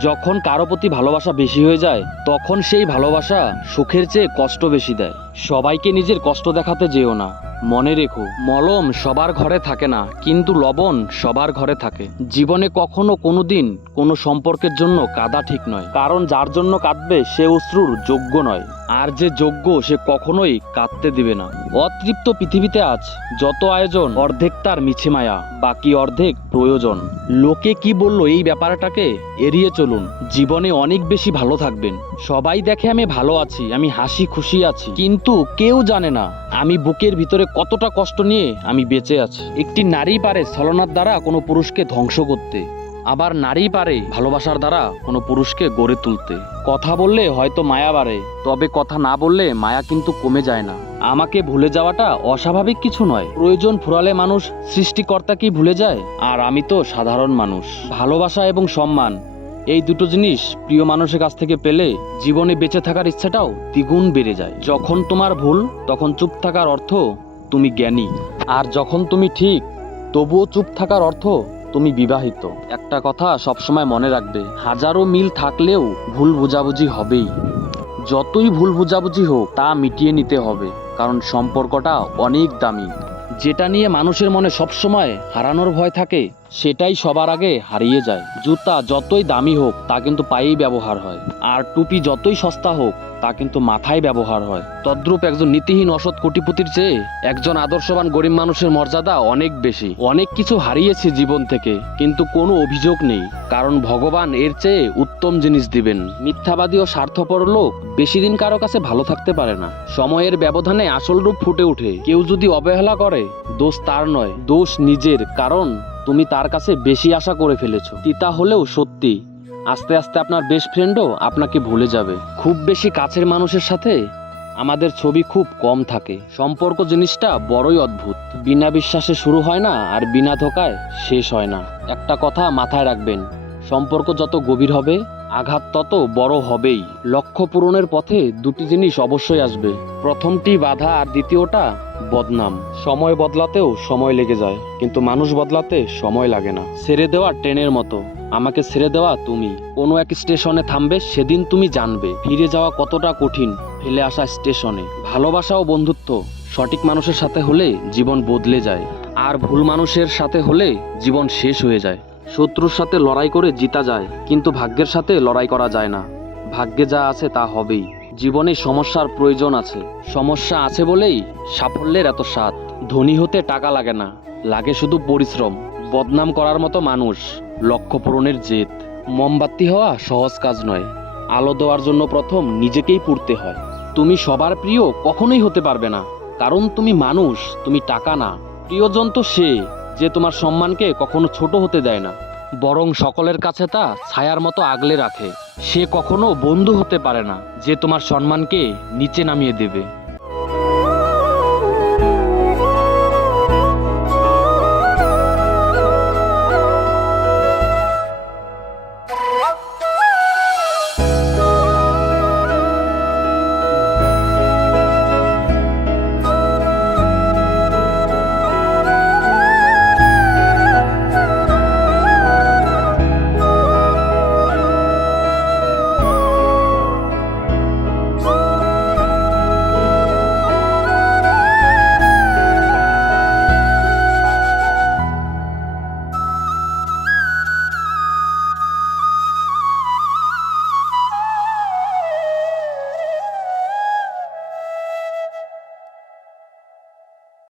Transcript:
যখন কারও প্রতি ভালোবাসা বেশি হয়ে যায়, তখন সেই ভালোবাসা সুখের চেয়ে কষ্ট বেশি দেয়। সবাইকে নিজের কষ্ট দেখাতে যেও না। মনে রেখো, মলম সবার ঘরে থাকে না, কিন্তু লবণ সবার ঘরে থাকে। জীবনে কখনো কোনো দিন কোনো সম্পর্কের জন্য কাদা ঠিক নয়, কারণ যার জন্য কাঁদবে সে অশ্রুর যোগ্য নয়, আর যে যোগ্য সে কখনোই কাঁদতে দিবে না। অতৃপ্ত পৃথিবীতে আজ যত আয়োজন, অর্ধেক তার মিছে মায়া, বাকি অর্ধেক প্রয়োজন। লোকে কি বলল এই ব্যাপারটাকে? এড়িয়ে চলুন, জীবনে অনেক বেশি ভালো থাকবেন। সবাই দেখে আমি ভালো আছি, আমি হাসি খুশি আছি কিন্তু কেউ জানে না আমি বুকের ভিতরে কতটা কষ্ট নিয়ে আমি বেঁচে আছি। একটি নারী পারে ছলনার দ্বারা কোনো পুরুষকে ধ্বংস করতে, আবার নারী পারে ভালোবাসার দ্বারা কোনো পুরুষকে গড়ে তুলতে। কথা বললে হয়তো মায়া বাড়ে, তবে কথা না বললে মায়া কিন্তু কমে যায় না। আমাকে ভুলে যাওয়াটা অস্বাভাবিক কিছু নয়। প্রয়োজন ফুরালে মানুষ সৃষ্টিকর্তাকেই ভুলে যায়? আর আমি তো সাধারণ মানুষ। ভালোবাসা এবং সম্মান এই দুটো জিনিস প্রিয় মানুষের কাছ থেকে পেলে জীবনে বেঁচে থাকার ইচ্ছাটাও দ্বিগুণ বেড়ে যায়। যখন তোমার ভুল, তখন চুপ থাকার অর্থ তুমি জ্ঞানী। আর যখন তুমি ঠিক, তবুও চুপ থাকার অর্থ তুমি বিবাহিত। একটা কথা সবসময় মনে রাখবে, হাজারো মিল থাকলেও ভুল বোঝাবুঝি হবেই। যতই ভুল বোঝাবুঝি হোক, তা মিটিয়ে নিতে হবে, কারণ সম্পর্কটা অনেক দামি। যেটা নিয়ে মানুষের মনে সবসময় হারানোর ভয় থাকে সেটাই সবার আগে হারিয়ে যায়। জুতা যতই দামি হোক, তা কিন্তু পায়েই ব্যবহার হয়। আর টুপি যতই সস্তা হোক, তা কিন্তু মাথায় ব্যবহার হয়। তদ্রূপ একজন নীতিহীন অসৎ কোটিপতির চেয়ে একজন আদর্শবান গরিব মানুষের মর্যাদা অনেক বেশি। অনেক কিছু হারিয়েছি জীবন থেকে, কিন্তু কোনো অভিযোগ নেই, কারণ ভগবান এর চেয়ে উত্তম জিনিস দিবেন। মিথ্যাবাদী ও স্বার্থপর লোক বেশি দিন কারও কাছে ভালো থাকতে পারে না। সময়ের ব্যবধানে আসল রূপ ফুটে ওঠে। কেউ যদি অবহেলা করে, দোষ তার নয়, দোষ নিজের, কারণ তুমি তার কাছে বেশি আশা করে ফেলেছো। তিতা হলেও সত্যি। আস্তে আস্তে আপনার বেস্ট ফ্রেন্ডও আপনাকে ভুলে যাবে। খুব বেশি কাছের মানুষের সাথে আমাদের ছবি খুব কম থাকে। সম্পর্ক জিনিসটা বড়ই অদ্ভুত। বিনা বিশ্বাসে শুরু হয় না আর বিনা ধোকায় শেষ হয় না। একটা কথা মাথায় রাখবেন, সম্পর্ক যত গভীর হবে আঘাত তত বড় হবেই। লক্ষ্য পূরণের পথে দুটি জিনিস অবশ্যই আসবে। প্রথমটি বাধা আর দ্বিতীয়টা বদনাম। সময় বদলাতেও সময় লেগে যায়, কিন্তু মানুষ বদলাতে সময় লাগে না। ছেড়ে দেওয়া ট্রেনের মতো। আমাকে ছেড়ে দেওয়া তুমি। কোনো এক স্টেশনে থামবে, সেদিন তুমি জানবে। ফিরে যাওয়া কতটা কঠিন, ফেলে আসা স্টেশনে। ভালোবাসা ও বন্ধুত্ব, সঠিক মানুষের সাথে হলে জীবন বদলে যায়। আর ভুল মানুষের সাথে হলে জীবন শেষ হয়ে যায়। শত্রুর সাথে লড়াই করে জিতা যায়, কিন্তু ভাগ্যের সাথে লড়াই করা যায় না। ভাগ্যে যা আছে তা হবেই। জীবনে সমস্যার প্রয়োজন আছে। সমস্যা আছে বলেই সাফল্যের এত স্বাদ। ধনী হতে টাকা লাগে না। লাগে শুধু পরিশ্রম। বদনাম করার মতো মানুষ। লক্ষ্য পূরণের জেদ। মোমবাতি হওয়া সহজ কাজ নয়। আলো দেওয়ার জন্য প্রথম নিজেকেই পুড়তে হয়। তুমি সবার প্রিয় কখনোই হতে পারবে না। কারণ তুমি মানুষ, তুমি টাকা না। প্রিয়জন তো সে। যে তোমার সম্মানকে কখনো ছোট হতে দেয় না, বরং সকলের কাছে তা ছায়ার মতো আগলে রাখে। সে কখনো বন্ধু হতে পারে না যে তোমার সম্মানকে নিচে নামিয়ে দেবে।